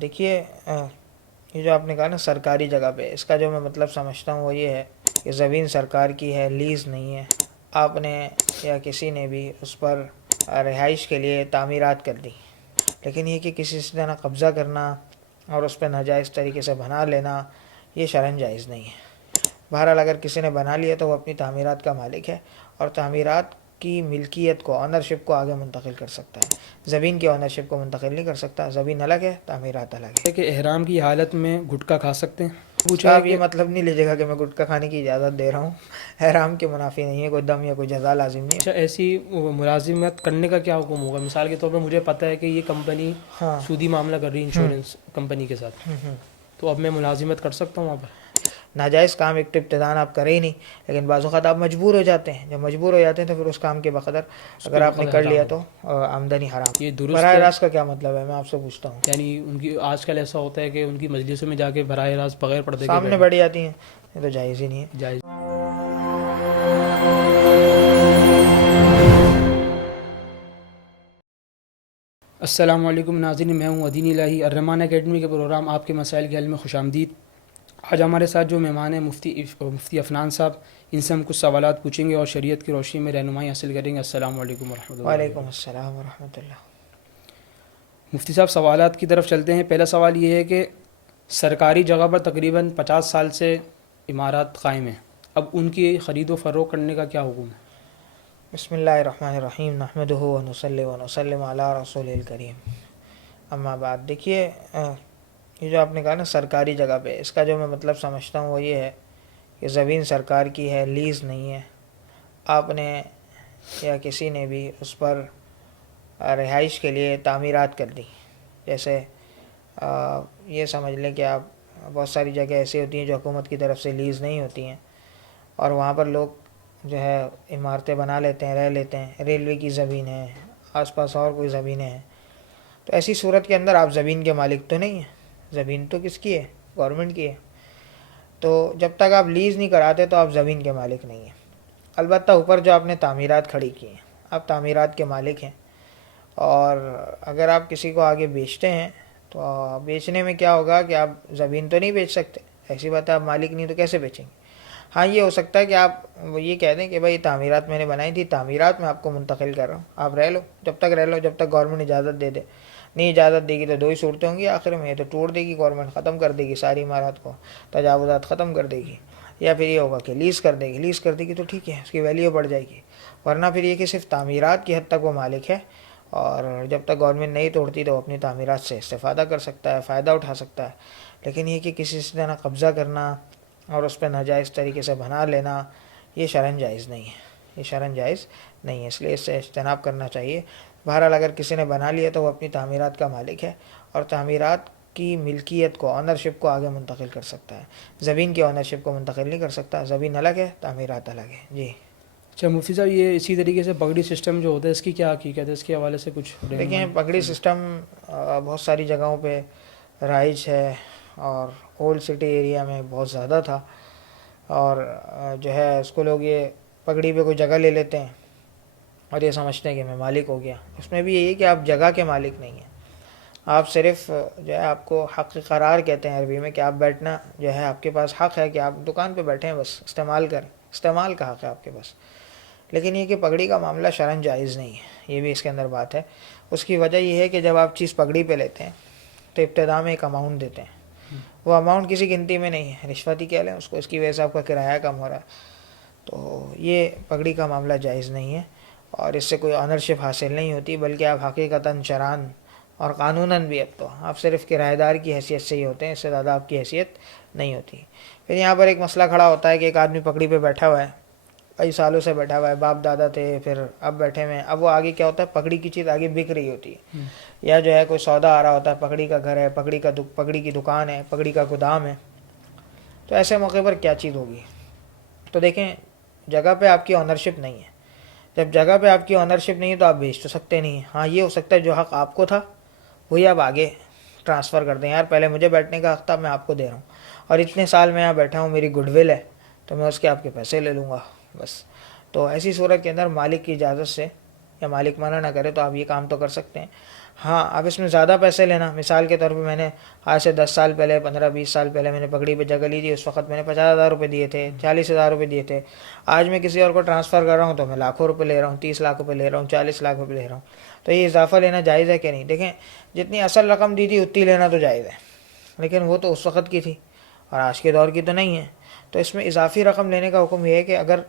دیکھیے یہ جو آپ نے کہا نا سرکاری جگہ پہ، اس کا جو میں مطلب سمجھتا ہوں وہ یہ ہے کہ زمین سرکار کی ہے، لیز نہیں ہے. آپ نے یا کسی نے بھی اس پر رہائش کے لیے تعمیرات کر دی، لیکن یہ کہ کسی سے نہ قبضہ کرنا اور اس پہ ناجائز طریقے سے بنا لینا یہ شرعاً جائز نہیں ہے. بہرحال اگر کسی نے بنا لیا تو وہ اپنی تعمیرات کا مالک ہے اور تعمیرات کی ملکیت کو، آنرشپ کو آگے منتقل کر سکتا ہے. زمین کی آنرشپ کو منتقل نہیں کر سکتا. زمین الگ ہے، تعمیرات الگ ہے. کہ احرام کی حالت میں گٹکا کھا سکتے ہیں. اس کا آپ یہ مطلب نہیں لیجیے گا کہ میں گٹکا کھانے کی اجازت دے رہا ہوں. احرام کے منافی نہیں ہے، کوئی دم یا کوئی جزا لازم نہیں ہے. اچھا، ایسی ملازمت کرنے کا کیا حکم ہوگا؟ مثال کے طور پر مجھے پتہ ہے کہ یہ کمپنی سودی معاملہ کر رہی ہے انشورنس کمپنی کے ساتھ، تو اب میں ملازمت کر سکتا ہوں وہاں پر؟ ناجائز کام ایک تو ابتداءً آپ کرے ہی نہیں، لیکن بعض اوقات آپ مجبور ہو جاتے ہیں. جب مجبور ہو جاتے ہیں تو پھر اس کام کے بقدر اگر آپ نے کر لیا تو آمدنی حرام. یہ درست براہ ہے؟ راست کا کیا مطلب ہے، میں آپ سے پوچھتا ہوں. یعنی ان کی آج کل ایسا ہوتا ہے کہ ان کی مجلسوں میں جا کے براہ راست بغیر پردے کے سامنے بیٹھ جاتی ہیں، یہ تو جائز ہی نہیں ہے. جائز. السلام علیکم ناظرین، میں ہوں ادین الہی. الرحمان اکیڈمی کے پروگرام آپ کے مسائل کے حل میں خوش آمدید. آج ہمارے ساتھ جو مہمان ہیں مفتی عفنان صاحب، ان سے ہم کچھ سوالات پوچھیں گے اور شریعت کی روشنی میں رہنمائی حاصل کریں گے. السلام علیکم ورحمۃ اللہ. وعلیکم السلام ورحمۃ اللہ. مفتی صاحب، سوالات کی طرف چلتے ہیں. پہلا سوال یہ ہے کہ سرکاری جگہ پر تقریباً 50 سال سے عمارات قائم ہیں، اب ان کی خرید و فروخت کرنے کا کیا حکم ہے؟ بسم اللہ الرحمن الرحیم، نحمدہ و نصلی و نسلم علی رسول الکریم، اما بعد. دیکھیے یہ جو آپ نے کہا نا سرکاری جگہ پہ، اس کا جو میں مطلب سمجھتا ہوں وہ یہ ہے کہ زمین سرکار کی ہے، لیز نہیں ہے. آپ نے یا کسی نے بھی اس پر رہائش کے لیے تعمیرات کر دی. جیسے یہ سمجھ لیں کہ آپ بہت ساری جگہ ایسی ہوتی ہیں جو حکومت کی طرف سے لیز نہیں ہوتی ہیں اور وہاں پر لوگ جو ہے عمارتیں بنا لیتے ہیں، رہ لیتے ہیں. ریلوے کی زمین ہے، آس پاس اور کوئی زمینیں ہیں، تو ایسی صورت کے اندر آپ زمین کے مالک تو نہیں ہیں. زمین تو کس کی ہے؟ گورنمنٹ کی ہے. تو جب تک آپ لیز نہیں کراتے تو آپ زمین کے مالک نہیں ہیں. البتہ اوپر جو آپ نے تعمیرات کھڑی کی ہیں، آپ تعمیرات کے مالک ہیں. اور اگر آپ کسی کو آگے بیچتے ہیں تو بیچنے میں کیا ہوگا کہ آپ زمین تو نہیں بیچ سکتے، ایسی بات ہے، آپ مالک نہیں تو کیسے بیچیں گے؟ ہاں یہ ہو سکتا ہے کہ آپ یہ کہہ دیں کہ بھائی تعمیرات میں نے بنائی تھی، تعمیرات میں آپ کو منتقل کر رہا ہوں، آپ رہ لو، جب تک رہ لو، جب تک گورنمنٹ اجازت دے دے. نہیں اجازت دے گی تو دو ہی صورتیں ہوں گی آخر میں، تو توڑ دے گی گورنمنٹ، ختم کر دے گی ساری عمارات کو، تجاوزات ختم کر دے گی. یا پھر یہ ہوگا کہ لیز کر دے گی. لیز کر دے گی تو ٹھیک ہے، اس کی ویلیو بڑھ جائے گی. ورنہ پھر یہ کہ صرف تعمیرات کی حد تک وہ مالک ہے، اور جب تک گورنمنٹ نہیں توڑتی تو وہ اپنی تعمیرات سے استفادہ کر سکتا ہے، فائدہ اٹھا سکتا ہے. لیکن یہ کہ کسی سے نہ قبضہ کرنا اور اس پہ ناجائز طریقے سے بنا لینا یہ شرعاً جائز نہیں ہے. یہ شرعاً جائز نہیں ہے، اس لیے اس سے اجتناب کرنا چاہیے. بہرحال اگر کسی نے بنا لیا تو وہ اپنی تعمیرات کا مالک ہے اور تعمیرات کی ملکیت کو، آنرشپ کو آگے منتقل کر سکتا ہے. زمین کی آنرشپ کو منتقل نہیں کر سکتا. زمین الگ ہے، تعمیرات الگ ہے. جی اچھا مفتی صاحب، یہ اسی طریقے سے پگڑی سسٹم جو ہوتا ہے اس کی کیا حقیقت ہے؟ اس کے حوالے سے کچھ دیکھیں، پگڑی سسٹم بہت ساری جگہوں پہ رائج ہے اور اولڈ سٹی ایریا میں بہت زیادہ تھا. اور جو ہے اس کو لوگ یہ پگڑی پہ کوئی جگہ لے لیتے ہیں اور یہ سمجھتے ہیں کہ میں مالک ہو گیا. اس میں بھی یہی کہ آپ جگہ کے مالک نہیں ہیں، آپ صرف جو ہے آپ کو حق قرار کہتے ہیں عربی میں، کہ آپ بیٹھنا جو ہے آپ کے پاس حق ہے کہ آپ دکان پہ بیٹھیں، بس استعمال کریں، استعمال کا حق ہے آپ کے پاس. لیکن یہ کہ پگڑی کا معاملہ شرعاً جائز نہیں ہے، یہ بھی اس کے اندر بات ہے. اس کی وجہ یہ ہے کہ جب آپ چیز پگڑی پہ لیتے ہیں تو ابتدا میں ایک اماؤنٹ دیتے ہیں. وہ اماؤنٹ کسی گنتی میں نہیں ہے، رشوت ہی کہہ لیں اس کو، اس کی وجہ سے آپ کا کرایہ کم ہو رہا ہے. تو یہ پگڑی کا معاملہ جائز نہیں ہے اور اس سے کوئی آنرشپ حاصل نہیں ہوتی، بلکہ آپ حقیقتاً شرعاً اور قانوناً بھی اب تو آپ صرف کرایہ دار کی حیثیت سے ہی ہوتے ہیں، اس سے زیادہ آپ کی حیثیت نہیں ہوتی. پھر یہاں پر ایک مسئلہ کھڑا ہوتا ہے کہ ایک آدمی پگڑی پہ بیٹھا ہوا ہے، کئی سالوں سے بیٹھا ہوا ہے، باپ دادا تھے، پھر اب بیٹھے ہوئے ہیں. اب وہ آگے کیا ہوتا ہے، پگڑی کی چیز آگے بک رہی ہوتی ہے، یا جو ہے کوئی سودا آ رہا ہوتا ہے، پگڑی کا گھر ہے، پگڑی کی دکان ہے، پگڑی کا گودام ہے. تو ایسے موقع پر کیا چیز ہوگی؟ تو دیکھیں، جگہ پہ آپ کی آنرشپ نہیں ہے. جب جگہ پہ آپ کی آنرشپ نہیں ہے تو آپ بیچ تو سکتے نہیں ہیں. ہاں یہ ہو سکتا ہے جو حق آپ کو تھا وہی آپ آگے ٹرانسفر کر دیں. یار پہلے مجھے بیٹھنے کا حق تھا، میں آپ کو دے رہا ہوں، اور اتنے سال میں یہاں بیٹھا ہوں، میری گڈ ول ہے، تو میں اس کے آپ کے پیسے لے لوں گا بس. تو ایسی صورت کے اندر مالک کی اجازت سے، یا مالک منع نہ کرے تو آپ یہ کام تو کر سکتے ہیں. ہاں اب اس میں زیادہ پیسے لینا، مثال کے طور پہ میں نے آج سے 10 سال پہلے 15-20 سال پہلے میں نے پگڑی پہ جگہ لی تھی، اس وقت میں نے 50,000 روپے دیے تھے، 40,000 روپے دیے تھے. آج میں کسی اور کو ٹرانسفر کر رہا ہوں تو میں لاکھوں روپے لے رہا ہوں، 30 لاکھ روپے لے رہا ہوں، 40 لاکھ روپے لے رہا ہوں. تو یہ اضافہ لینا جائز ہے کہ نہیں؟ دیکھیں جتنی اصل رقم دی تھی اتنی لینا تو جائز ہے، لیکن وہ تو اس وقت کی تھی اور آج کے دور کی تو نہیں ہے. تو اس میں اضافی رقم لینے کا حکم یہ ہے کہ اگر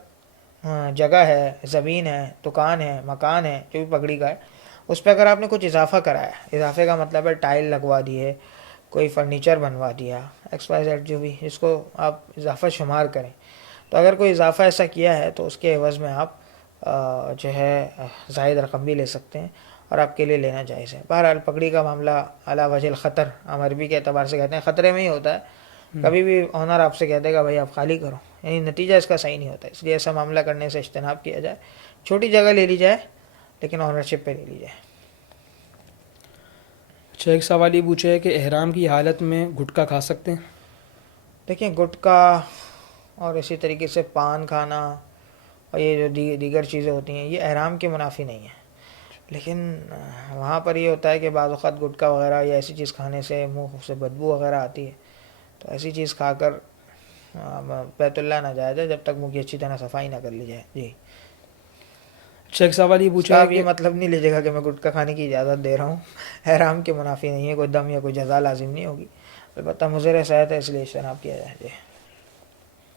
جگہ ہے، زمین ہے، دکان ہے، مکان ہے، جو بھی پگڑی کا ہے، اس پہ اگر آپ نے کچھ اضافہ کرایا، اضافے کا مطلب ہے ٹائل لگوا دیے، کوئی فرنیچر بنوا دیا، ایکس وائی زیڈ جو بھی جس کو آپ اضافہ شمار کریں، تو اگر کوئی اضافہ ایسا کیا ہے تو اس کے عوض میں آپ جو ہے زائد رقم بھی لے سکتے ہیں اور آپ کے لیے لینا جائز ہے. بہرحال پگڑی کا معاملہ علی وجہ الخطر، ہم عربی کے اعتبار سے کہتے ہیں خطرے میں ہی ہوتا ہے. کبھی بھی آنر آپ سے کہہ دے گا بھائی آپ خالی کرو، یعنی نتیجہ اس کا صحیح نہیں ہوتا، اس لیے ایسا معاملہ کرنے سے اجتناب کیا جائے. چھوٹی جگہ لے لی جائے لیکن آنرشپ پہ لے لی جائے. اچھا ایک سوال یہ پوچھا ہے کہ احرام کی حالت میں گٹکا کھا سکتے ہیں؟ دیکھیں گٹکا اور اسی طریقے سے پان کھانا اور یہ جو دیگر چیزیں ہوتی ہیں یہ احرام کے منافی نہیں ہیں، لیکن وہاں پر یہ ہوتا ہے کہ بعض اوقات گٹکا وغیرہ یا ایسی چیز کھانے سے منہ سے بدبو وغیرہ آتی ہے، تو ایسی چیز کھا کر بیت اللہ نہ جایا جائے جب تک منہ کی اچھی طرح صفائی نہ کر لی جائے. جی اچھا ایک سوال یہ اس پوچھا کا ہے آپ یہ کہ مطلب نہیں لیجیے گا کہ میں گٹکا کھانے کی اجازت دے رہا ہوں، احرام کے منافی نہیں ہے، کوئی دم یا کوئی جزا لازم نہیں ہوگی، البتہ مضر صحت ہے اس لیے اجتناب کیا جائے. جی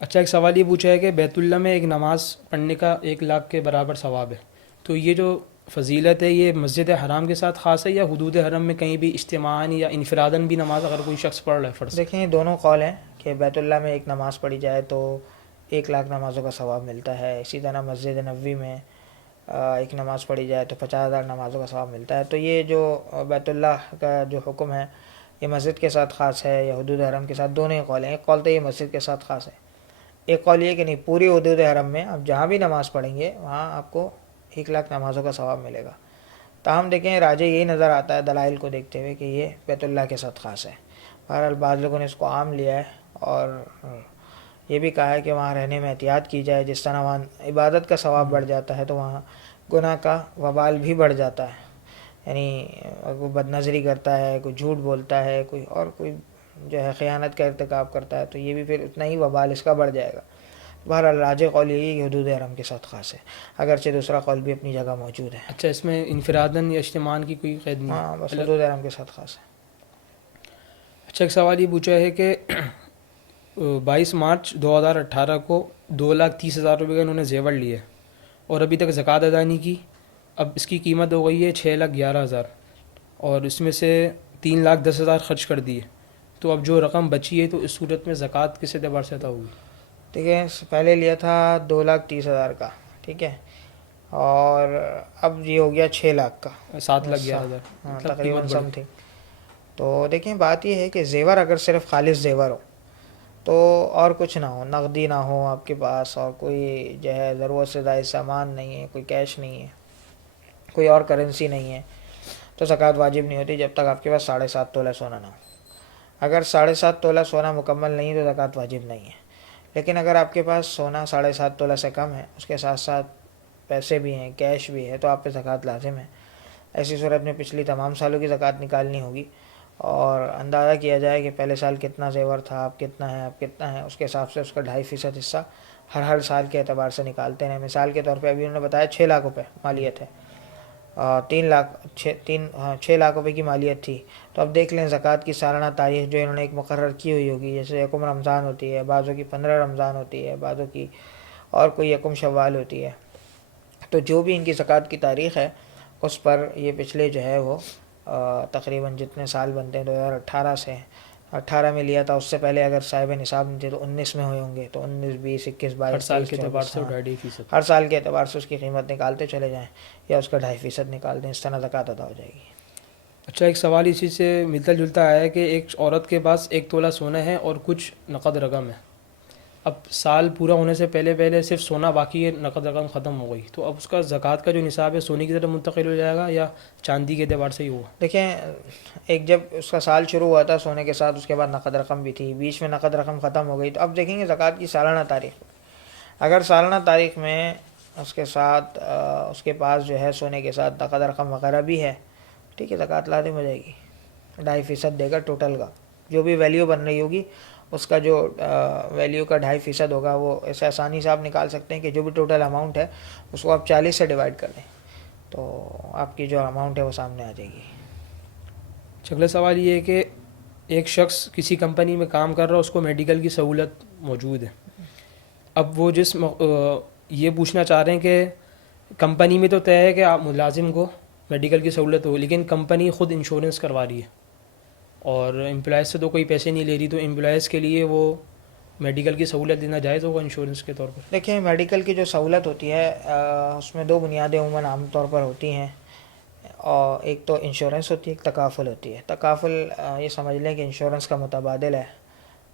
اچھا ایک سوال یہ پوچھا ہے کہ بیت اللہ میں ایک نماز پڑھنے کا 1 لاکھ کے برابر ثواب ہے، تو یہ جو فضیلت ہے یہ مسجد حرام کے ساتھ خاص ہے یا حدود حرم میں کہیں بھی اجتماعاً یا انفراداً بھی نماز اگر کوئی شخص پڑھ رہا ہے فرض؟ دیکھیں دونوں قول ہیں کہ بیت اللہ میں ایک نماز پڑھی جائے تو 1 لاکھ نمازوں کا ثواب ملتا ہے، اسی طرح مسجد نبوی میں ایک نماز پڑھی جائے تو 50,000 نمازوں کا ثواب ملتا ہے. تو یہ جو بیت اللہ کا جو حکم ہے یہ مسجد کے ساتھ خاص ہے یا حدود حرم کے ساتھ، دونوں ہی قول ہیں. ایک قول تو یہ مسجد کے ساتھ خاص ہے، ایک قول یہ کہ نہیں پوری حدود حرم میں آپ جہاں بھی نماز پڑھیں گے وہاں آپ کو 1 لاکھ نمازوں کا ثواب ملے گا. تاہم دیکھیں راجے یہی نظر آتا ہے دلائل کو دیکھتے ہوئے کہ یہ بیت اللہ کے ساتھ خاص ہے. بہرحال بعض لوگوں نے اس کو عام لیا ہے اور یہ بھی کہا ہے کہ وہاں رہنے میں احتیاط کی جائے، جس طرح وہاں عبادت کا ثواب بڑھ جاتا ہے تو وہاں گناہ کا وبال بھی بڑھ جاتا ہے. یعنی کوئی بد نظری کرتا ہے، کوئی جھوٹ بولتا ہے، کوئی جو ہے خیانت کا ارتکاب کرتا ہے تو یہ بھی پھر اتنا ہی وبال اس کا بڑھ جائے گا. بہرحال راجح قول یہی ہے کہ حدود حرم کے ساتھ خاص ہے، اگرچہ دوسرا قول بھی اپنی جگہ موجود ہے. اچھا اس میں انفراداً یا اجتماعاً کی کوئی قید نہیں ہے؟ ہاں بس حدود حرم کے ساتھ خاص ہے. اچھا ایک سوال یہ پوچھا ہے کہ 22 مارچ 2018 کو 2,30,000 روپے کا انہوں نے زیور لیے اور ابھی تک زکوٰۃ ادا نہیں کی. اب اس کی قیمت ہو گئی ہے 6,11,000 اور اس میں سے 3,10,000 خرچ کر دیے، تو اب جو رقم بچی ہے تو اس صورت میں زکوٰۃ کس اعتبار سے ادا ہوگی؟ دیکھیں پہلے لیا تھا 2,30,000 کا، ٹھیک ہے، اور اب یہ ہو گیا 6 لاکھ کا، 7,11,000 ہاں مطلب تقریباً قیمت بڑھ سم تھنگ. تو دیکھیں بات یہ ہے کہ زیور اگر صرف خالص زیور ہو تو اور کچھ نہ ہو، نقدی نہ ہو آپ کے پاس اور کوئی جو ہے ضرورت سے زائد سامان نہیں ہے، کوئی کیش نہیں ہے، کوئی اور کرنسی نہیں ہے، تو زکوٰۃ واجب نہیں ہوتی جب تک آپ کے پاس 7.5 تولہ سونا نہ ہو. اگر 7.5 تولہ سونا مکمل نہیں تو زکوٰۃ واجب نہیں ہے. لیکن اگر آپ کے پاس سونا 7.5 تولہ سے کم ہے، اس کے ساتھ ساتھ پیسے بھی ہیں، کیش بھی ہے، تو آپ پہ زکوٰۃ لازم ہے. ایسی صورت میں پچھلی تمام سالوں کی زکوٰۃ نکالنی ہوگی اور اندازہ کیا جائے کہ پہلے سال کتنا زیور تھا، آپ کتنا ہے، آپ کتنا ہے، اس کے حساب سے اس کا 2.5% حصہ ہر سال کے اعتبار سے نکالتے ہیں. مثال کے طور پہ ابھی انہوں نے بتایا 6 لاکھ روپے مالیت ہے، 6 لاکھ روپے کی مالیت تھی. تو اب دیکھ لیں زکوٰۃ کی سالانہ تاریخ جو انہوں نے ایک مقرر کی ہوئی ہوگی، جیسے یکم رمضان ہوتی ہے، بعضوں کی 15 رمضان ہوتی ہے، بعضوں کی اور کوئی یکم شوال ہوتی ہے. تو جو بھی ان کی زکوٰۃ کی تاریخ ہے اس پر یہ پچھلے جو ہے وہ تقریباً جتنے سال بنتے ہیں 2018 سے 18 میں لیا تھا، اس سے پہلے اگر صاحب نصاب نہیں تھے تو 19 میں ہوئے ہوں گے، تو 19، 20، 21، 22، ہر سال 23، کے اعتبار 24، سے ہاں 2.5% ہر سال کے اعتبار سے اس کی قیمت نکالتے چلے جائیں یا اس کا 2.5% نکال دیں، اس طرح زکوٰۃ ادا ہو جائے گی. اچھا ایک سوال اسی سے ملتا جلتا آیا ہے کہ ایک عورت کے پاس 1 تولہ سونا ہے اور کچھ نقد رقم ہے. اب سال پورا ہونے سے پہلے صرف سونا باقی ہے، نقد رقم ختم ہو گئی، تو اب اس کا زکوٰۃ کا جو نصاب ہے سونے کی طرف منتقل ہو جائے گا یا چاندی کے اعتبار سے ہی ہوگا؟ دیکھیں ایک جب اس کا سال شروع ہوا تھا سونے کے ساتھ، اس کے بعد نقد رقم بھی تھی، بیچ میں نقد رقم ختم ہو گئی، تو اب دیکھیں گے زکوٰۃ کی سالانہ تاریخ. اگر سالانہ تاریخ میں اس کے ساتھ اس کے پاس جو ہے سونے کے ساتھ نقد رقم وغیرہ بھی ہے ٹھیک ہے، زکوٰۃ لازم ہو جائے گی، 2.5% دے گا ٹوٹل کا، جو بھی ویلیو بن رہی ہوگی اس کا جو ویلیو کا 2.5% ہوگا، وہ ایسے آسانی سے آپ نکال سکتے ہیں کہ جو بھی ٹوٹل اماؤنٹ ہے اس کو آپ 40 سے ڈیوائڈ کر دیں تو آپ کی جو اماؤنٹ ہے وہ سامنے آ جائے گی۔ اگلا سوال یہ ہے کہ ایک شخص کسی کمپنی میں کام کر رہا ہے، اس کو میڈیکل کی سہولت موجود ہے، اب وہ یہ پوچھنا چاہ رہے ہیں کہ کمپنی میں تو طے ہے کہ آپ ملازم کو میڈیکل کی سہولت ہو، لیکن کمپنی خود انشورنس کروا رہی ہے اور امپلائز سے تو کوئی پیسے نہیں لے رہی، تو امپلائز کے لیے وہ میڈیکل کی سہولت دینا جائز ہوگا انشورنس کے طور پر؟ دیکھیں، میڈیکل کی جو سہولت ہوتی ہے اس میں 2 بنیادیں عموماً عام طور پر ہوتی ہیں، اور ایک تو انشورنس ہوتی ہے، ایک تکافل ہوتی ہے۔ تکافل یہ سمجھ لیں کہ انشورنس کا متبادل ہے،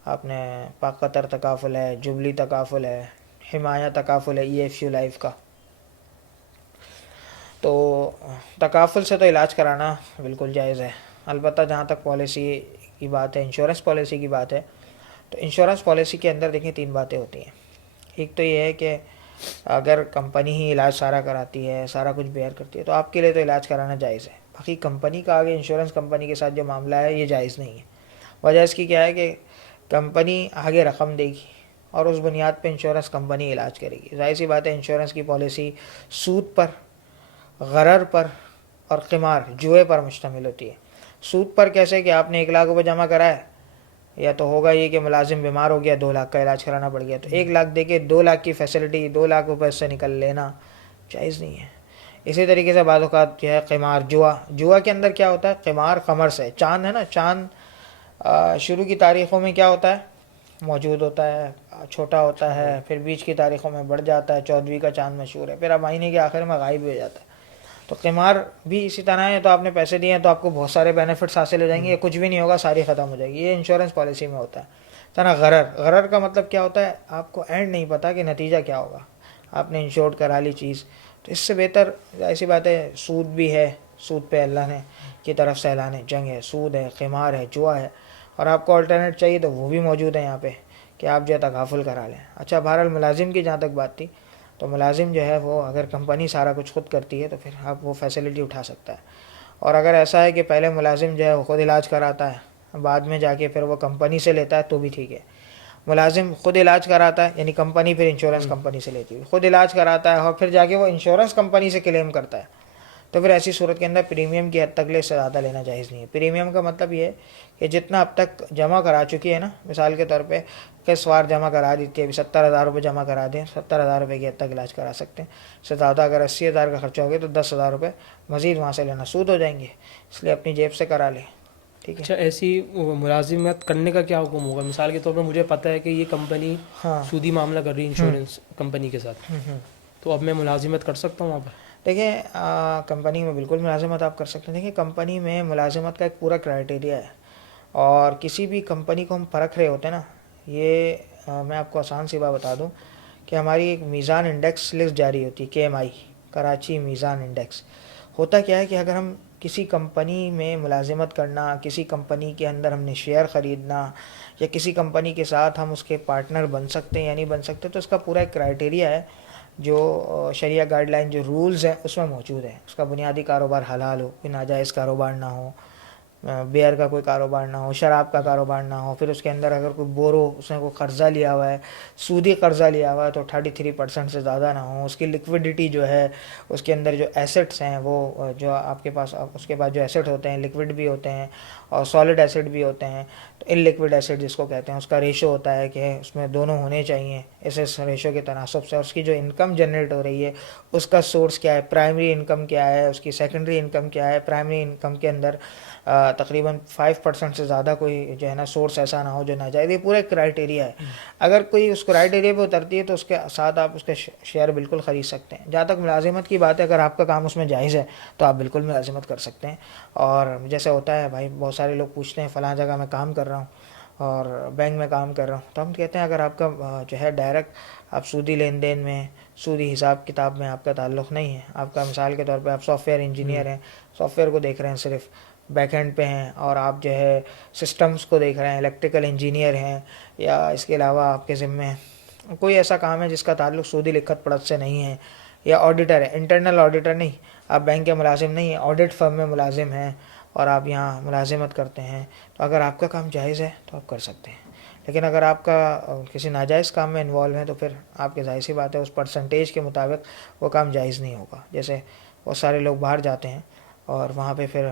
آپ نے پاک قطر تکافل ہے، جبلی تکافل ہے، حمایہ تکافل ہے، EFU لائف کا۔ تو تکافل سے تو علاج کرانا بالکل جائز ہے، البتہ جہاں تک پالیسی کی بات ہے، انشورنس پالیسی کی بات ہے، تو انشورنس پالیسی کے اندر دیکھیں 3 باتیں ہوتی ہیں۔ ایک تو یہ ہے کہ اگر کمپنی ہی علاج سارا کراتی ہے، سارا کچھ بیئر کرتی ہے، تو آپ کے لیے تو علاج کرانا جائز ہے، باقی کمپنی کا آگے انشورنس کمپنی کے ساتھ جو معاملہ ہے یہ جائز نہیں ہے۔ وجہ اس کی کیا ہے کہ کمپنی آگے رقم دے گی اور اس بنیاد پہ انشورنس کمپنی علاج کرے گی۔ ظاہر سی بات ہے انشورنس کی پالیسی سود پر، غرر پر اور قمار، جوئے پر مشتمل ہوتی ہے۔ سود پر کیسے کہ آپ نے 1 لاکھ روپے جمع کرائے، یا تو ہوگا یہ کہ ملازم بیمار ہو گیا، 2 لاکھ کا علاج کرانا پڑ گیا، تو 1 لاکھ دے کے 2 لاکھ کی فیسلٹی 2 لاکھ روپے اس سے نکل لینا جائز نہیں ہے۔ اسی طریقے سے بعض اوقات جو ہے قمار، جوا کے اندر کیا ہوتا ہے، قمار قمر سے، چاند ہے نا، چاند شروع کی تاریخوں میں کیا ہوتا ہے، موجود ہوتا ہے، چھوٹا ہوتا ہے، پھر بیچ کی تاریخوں میں بڑھ جاتا ہے، 14ویں کا چاند مشہور ہے، پھر اب مہینے کے آخر میں غائب ہو جاتا ہے۔ تو قمار بھی اسی طرح ہے، تو آپ نے پیسے دیے ہیں تو آپ کو بہت سارے بینیفٹس حاصل ہو جائیں گے، یا کچھ بھی نہیں ہوگا، ساری ختم ہو جائے گی، یہ انشورنس پالیسی میں ہوتا ہے۔ طرح غرر کا مطلب کیا ہوتا ہے، آپ کو اینڈ نہیں پتا کہ نتیجہ کیا ہوگا، آپ نے انشورڈ کرا لی چیز، تو اس سے بہتر ایسی بات ہے، سود بھی ہے، سود پہ اللہ نے کی طرف سے اعلان جنگ ہے، سود ہے، قمار ہے، جوا ہے، اور آپ کو الٹرنیٹ چاہیے تو وہ بھی موجود ہے یہاں پہ کہ آپ جو ہے تغافل کرا لیں۔ اچھا، بہرحال ملازم کی جہاں تک بات تھی، تو ملازم جو ہے وہ اگر کمپنی سارا کچھ خود کرتی ہے تو پھر آپ وہ فیسلٹی اٹھا سکتا ہے، اور اگر ایسا ہے کہ پہلے ملازم جو ہے وہ خود علاج کراتا ہے، بعد میں جا کے پھر وہ کمپنی سے لیتا ہے، تو بھی ٹھیک ہے۔ ملازم خود علاج کراتا ہے، یعنی کمپنی پھر انشورنس کمپنی سے لیتی ہے، خود علاج کراتا ہے اور پھر جا کے وہ انشورنس کمپنی سے کلیم کرتا ہے، تو پھر ایسی صورت کے اندر پریمیم کی حد تک لے سے زیادہ لینا جائز نہیں ہے۔ پریمیم کا مطلب یہ ہے کہ جتنا اب تک جمع کرا چکی ہے نا، مثال کے طور پہ کس وار جمع کرا دیتی ہے، ابھی 70,000 روپے جمع کرا دیں، 70,000 روپے کی حد تک علاج کرا سکتے ہیں، اس سے زیادہ اگر 80,000 کا خرچہ ہو گیا تو 10,000 روپے مزید وہاں سے لینا سود ہو جائیں گے، اس لیے اپنی جیب سے کرا لیں، ٹھیک ہے۔ اچھا، ایسی ملازمت کرنے کا کیا حکم ہوگا؟ مثال کے طور پر مجھے پتہ ہے کہ یہ کمپنی ہاں، سودی معاملہ کر رہی ہے انشورنس کمپنی کے ساتھ، تو اب میں ملازمت کر سکتا ہوں وہاں پر؟ دیکھیں، کمپنی میں بالکل ملازمت آپ کر سکتے ہیں۔ دیکھیں، کمپنی میں ملازمت کا ایک پورا کرائٹیریا ہے، اور کسی بھی کمپنی کو ہم پرکھ رہے ہوتے ہیں نا، یہ میں آپ کو آسان سی بات بتا دوں کہ ہماری ایک میزان انڈیکس لسٹ جاری ہوتی ہے، KMI، کراچی میزان انڈیکس۔ ہوتا کیا ہے کہ اگر ہم کسی کمپنی میں ملازمت کرنا، کسی کمپنی کے اندر ہم نے شیئر خریدنا، یا کسی کمپنی کے ساتھ ہم اس کے پارٹنر بن سکتے ہیں یا نہیں بن سکتے، تو اس کا پورا ایک کرائٹیریا ہے جو شریعہ گائیڈ لائن، جو رولز ہیں اس میں موجود ہے۔ اس کا بنیادی کاروبار حلال ہو، کوئی ناجائز کاروبار نہ ہو، بیئر کا کوئی کاروبار نہ ہو، شراب کا کاروبار نہ ہو، پھر اس کے اندر اگر کوئی بورو، اس نے کوئی قرضہ لیا ہوا ہے، سودی قرضہ لیا ہوا ہے، تو 33% سے زیادہ نہ ہو، اس کی لیکوڈیٹی جو ہے، اس کے اندر جو ایسٹس ہیں وہ جو آپ کے پاس، اس کے بعد جو ایسٹ ہوتے ہیں لیکوڈ بھی ہوتے ہیں اور سالڈ ایسٹ بھی ہوتے ہیں، تو ان لیکوڈ ایسٹ جس کو کہتے ہیں، اس کا ریشو ہوتا ہے کہ اس میں دونوں ہونے چاہیے اس ریشو کے تناسب سے، اور اس کی جو انکم جنریٹ ہو رہی ہے اس کا سورس کیا ہے، پرائمری انکم کیا ہے، اس کی سیکنڈری انکم کیا ہے، پرائمری انکم کے اندر تقریباً 5% سے زیادہ کوئی جو ہے نا سورس ایسا نہ ہو جو ناجائز، یہ پورا ایک کرائٹیریا ہے۔ اگر کوئی اس کرائٹیریا پہ اترتی ہے تو اس کے ساتھ آپ اس کے شیئر بالکل خرید سکتے ہیں۔ جہاں تک ملازمت کی بات ہے، اگر آپ کا کام اس میں جائز ہے تو آپ بالکل ملازمت کر سکتے ہیں۔ اور جیسے ہوتا ہے بھائی، بہت سارے لوگ پوچھتے ہیں فلاں جگہ میں کام کر رہا ہوں اور بینک میں کام کر رہا ہوں، تو ہم کہتے ہیں اگر آپ کا جو ہے ڈائریکٹ آپ سودی لین دین میں، سودی حساب کتاب میں آپ کا تعلق نہیں ہے، آپ کا مثال کے طور پہ آپ سافٹ ویئر انجینئر ہیں، سافٹ ویئر کو دیکھ رہے ہیں، صرف بیک اینڈ پہ ہیں، اور آپ جو ہے سسٹمز کو دیکھ رہے ہیں، الیکٹریکل انجینئر ہیں، یا اس کے علاوہ آپ کے ذمے کوئی ایسا کام ہے جس کا تعلق سودی لکھت پڑھت سے نہیں ہے، یا آڈیٹر ہے، انٹرنل آڈیٹر نہیں، آپ بینک کے ملازم نہیں ہیں, آڈٹ فرم میں ملازم ہیں اور آپ یہاں ملازمت کرتے ہیں, تو اگر آپ کا کام جائز ہے تو آپ کر سکتے ہیں. لیکن اگر آپ کا کسی ناجائز کام میں انوالو ہیں تو پھر آپ کی ظاہر سی بات ہے اس پرسنٹیج کے مطابق وہ کام جائز نہیں ہوگا. جیسے بہت سارے لوگ باہر جاتے ہیں اور وہاں پہ پھر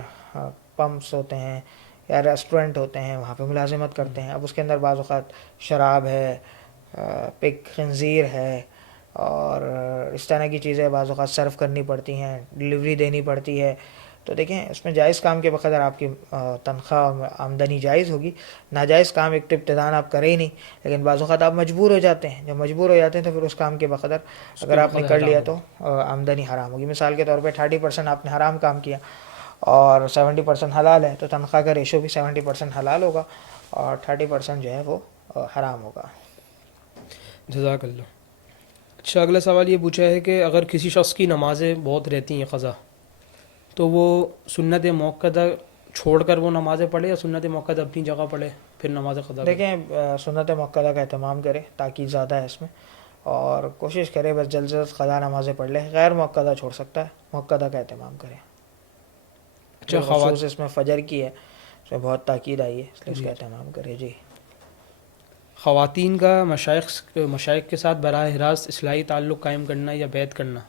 پمپس ہوتے ہیں یا ریسٹورنٹ ہوتے ہیں, وہاں پہ ملازمت کرتے ہیں. اب اس کے اندر بعض اوقات شراب ہے, پک خنزیر ہے اور اس طرح کی چیزیں بعض اوقات سرو کرنی پڑتی ہیں, ڈلیوری دینی پڑتی ہے. تو دیکھیں اس میں جائز کام کے بقدر آپ کی تنخواہ اور آمدنی جائز ہوگی. ناجائز کام ایک تو ابتداءً آپ کریں ہی نہیں, لیکن بعض اوقات آپ مجبور ہو جاتے ہیں. جب مجبور ہو جاتے ہیں تو پھر اس کام کے بقدر اگر آپ نے کر لیا تو آمدنی حرام ہوگی. مثال کے طور پہ 30% آپ نے حرام کام کیا اور 70% حلال ہے, تو تنخواہ کا ریشو بھی 70% حلال ہوگا اور 30% جو ہے وہ حرام ہوگا. جزاک اللہ. اچھا, اگلا سوال یہ پوچھا ہے کہ اگر کسی شخص کی نمازیں بہت رہتی ہیں قضا, تو وہ سنت موقدہ چھوڑ کر وہ نمازیں پڑھے یا سنت موقدہ اپنی جگہ پڑھے پھر نماز قضا کرے؟ دیکھیں سنت موقدہ کا اہتمام کرے, تاکید زیادہ ہے اس میں, اور کوشش کرے بس جلد سے جلد قضا نمازیں پڑھ لے. غیر موقدہ چھوڑ سکتا ہے, موقدہ کا اہتمام کرے. اچھا, خصوص اس میں فجر کی ہے, اس میں بہت تاکید آئی ہے, اس لیے اس کا جی. اہتمام کرے. جی. خواتین کا مشائخ کے ساتھ براہ راست اصلاحی تعلق قائم کرنا یا بیعت کرنا,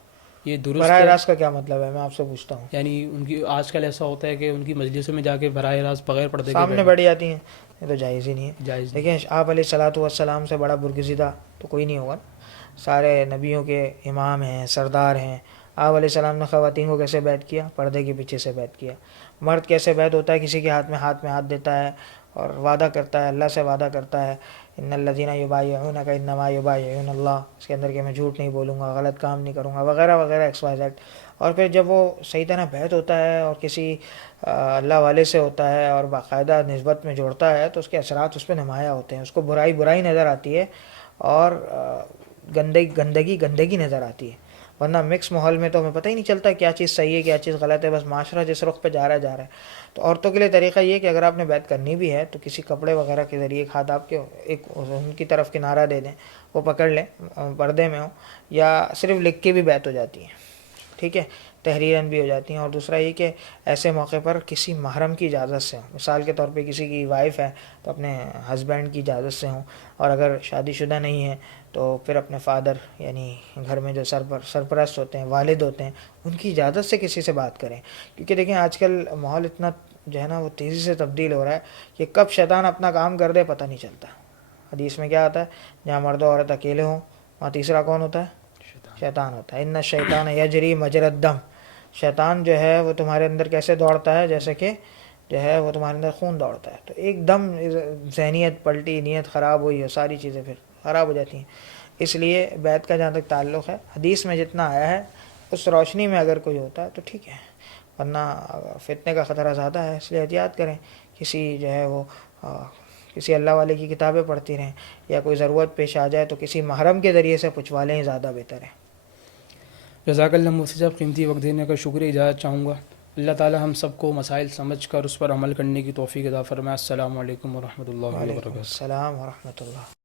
یہ درست براہ ہے؟ راست کا کیا مطلب ہے, میں آپ سے پوچھتا ہوں. یعنی ان کی آج کل ایسا ہوتا ہے کہ ان کی مجلسوں میں جا کے براہ راست بغیر پردے کے سامنے بیٹھ جاتی ہیں, یہ تو جائز ہی نہیں ہے. جائز نہیں. دیکھیں آپ علیہ الصلوۃ والسلام سے بڑا برگزیدہ تو کوئی نہیں ہوگا. سارے نبیوں کے امام ہیں, سردار ہیں. آپ علیہ السلام نے خواتین کو کیسے بیعت کیا؟ پردے کے پیچھے سے بیعت کیا. مرد کیسے بیعت ہوتا ہے؟ کسی کے ہاتھ میں ہاتھ دیتا ہے اور وعدہ کرتا ہے, اللہ سے وعدہ کرتا ہے, ان الذین یبایعونک انما یبایعون اللہ, اس کے اندر کہ میں جھوٹ نہیں بولوں گا, غلط کام نہیں کروں گا, وغیرہ وغیرہ XYZ. اور پھر جب وہ صحیح طرح بیعت ہوتا ہے اور کسی اللہ والے سے ہوتا ہے اور باقاعدہ نسبت میں جوڑتا ہے, تو اس کے اثرات اس پہ نمایاں ہوتے ہیں. اس کو برائی نظر آتی ہے اور گندگی نظر آتی ہے. ورنہ مکس ماحول میں تو ہمیں پتہ ہی نہیں چلتا کیا چیز صحیح ہے کیا چیز غلط ہے, بس معاشرہ جس رخ پہ جا رہا ہے. تو عورتوں کے لیے طریقہ یہ کہ اگر آپ نے بیعت کرنی بھی ہے تو کسی کپڑے وغیرہ کے ذریعے ایک ہاتھ آپ کے ایک ان کی طرف کنارہ دے دیں, وہ پکڑ لیں, پردے میں ہو, یا صرف لکھ کے بھی بیعت ہو جاتی ہے, ٹھیک ہے, تحریراً بھی ہو جاتی ہیں. اور دوسرا یہ کہ ایسے موقع پر کسی محرم کی اجازت سے ہوں. مثال کے طور پہ کسی کی وائف ہے تو اپنے ہسبینڈ کی اجازت سے ہوں, اور اگر شادی شدہ نہیں ہے تو پھر اپنے فادر یعنی گھر میں جو سرپرست ہوتے ہیں, والد ہوتے ہیں, ان کی اجازت سے کسی سے بات کریں. کیونکہ دیکھیں آج کل ماحول اتنا جو ہے نا وہ تیزی سے تبدیل ہو رہا ہے کہ کب شیطان اپنا کام کر دے پتہ نہیں چلتا. حدیث میں کیا آتا ہے, جہاں مرد و عورت اکیلے ہوں وہاں تیسرا کون ہوتا ہے؟ شیطان ہوتا ہے. ان الشیطان یجری مجری الدم, شیطان جو ہے وہ تمہارے اندر کیسے دوڑتا ہے, جیسے کہ جو ہے وہ تمہارے اندر خون دوڑتا ہے. تو ایک دم ذہنیت پلٹی, نیت خراب ہوئی ہے, ساری چیزیں پھر خراب ہو جاتی ہیں. اس لیے بیعت کا جہاں تک تعلق ہے, حدیث میں جتنا آیا ہے اس روشنی میں اگر کوئی ہوتا ہے تو ٹھیک ہے, ورنہ فتنے کا خطرہ زیادہ ہے. اس لیے احتیاط کریں. کسی جو ہے وہ کسی اللہ والے کی کتابیں پڑھتی رہیں, یا کوئی ضرورت پیش آ جائے تو کسی محرم کے ذریعے سے پوچھوا لیں, زیادہ بہتر ہے. جزاک اللہ مفتی صاحب, قیمتی وقت دینے کا شکریہ. اجازت چاہوں گا. اللہ تعالی ہم سب کو مسائل سمجھ کر اس پر عمل کرنے کی توفیق عطا فرمائے. السلام علیکم ورحمۃ اللہ وعلیکم وبرکاتہ. السلام ورحمۃ اللہ.